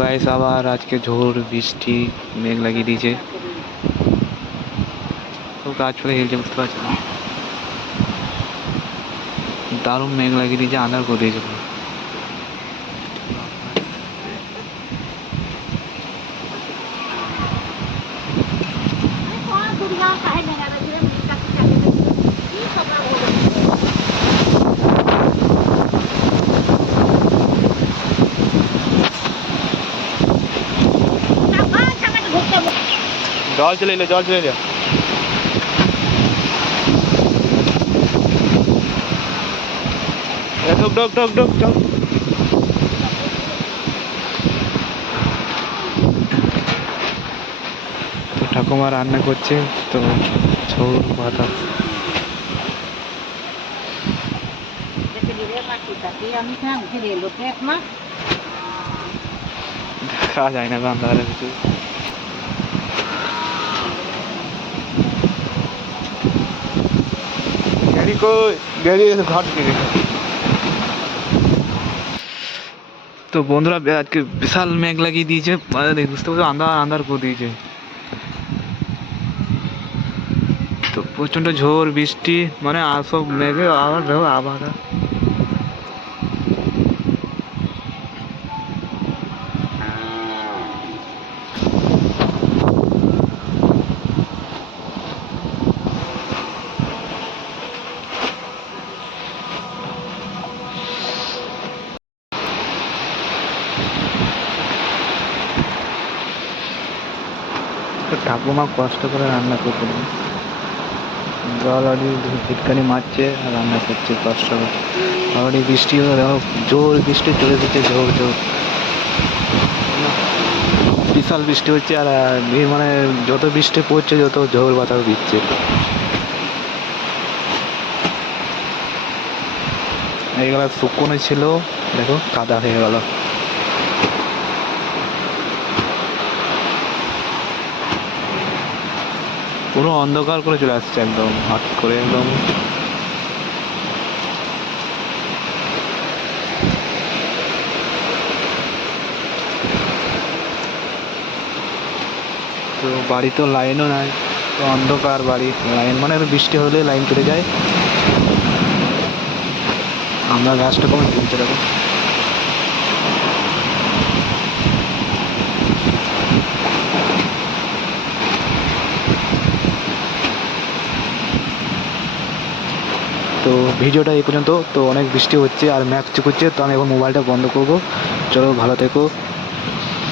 গাইস আবার আজকে ঝড় বৃষ্টি মেঘ লাগিয়ে দিয়েছে। তো গাছপালা হিলছে, বুঝতে পারছি না, দারুণ মেঘ লাগিয়ে দিয়েছে, আঁধার করে দিয়েছে পুরো। জল চলে এলো, জল চলে এলো। ঢোক ঢোক ঢোক ঢোক ঢোক। তো ঠাকুমা রান্না করছে, তো ঝোল বাতাস। দেখা যায় না আন্ধারে কিছু। গাড়ি কই, গাড়ি ঘর দিকে। তো বন্ধুরা আজকে বিশাল মেঘ লাগিয়ে দিয়েছে, মানে বুঝতে পারছো, আন্ধার আন্ধার করে দিয়েছে। তো প্রচণ্ড ঝড় বৃষ্টি, মানে আর সব মেঘে আবার দেখো আবার। তো ঠাকুমা কষ্ট করে রান্না করতে, জল অলরেডি ফিটকানি মারছে আর রান্না করছে কষ্ট করে। অলরেডি বৃষ্টি দেখো, জোর বৃষ্টি চলে এসেছে, ঝোর ঝোর বিশাল বৃষ্টি হচ্ছে। আর মানে যত বৃষ্টি পড়ছে যত ঝোর বাতাস দিচ্ছে। এইগুলো শুকনো ছিল, দেখো কাদা হয়ে গেল। পুরো অন্ধকার করে চলে আসছে একদম হট করে একদম। তো বাড়ি তো লাইনও নাই, তো অন্ধকার বাড়ি, লাইন মানে বৃষ্টি হলে লাইন কেটে যায়। আমরা গাছটা কমে তুলছে দেখো। তো ভিডিওটা এই পর্যন্ত। তো অনেক বৃষ্টি হচ্ছে আর ম্যাচ করছে, তো আমি এখন মোবাইলটা বন্ধ করবো। চলো ভালো থেকো।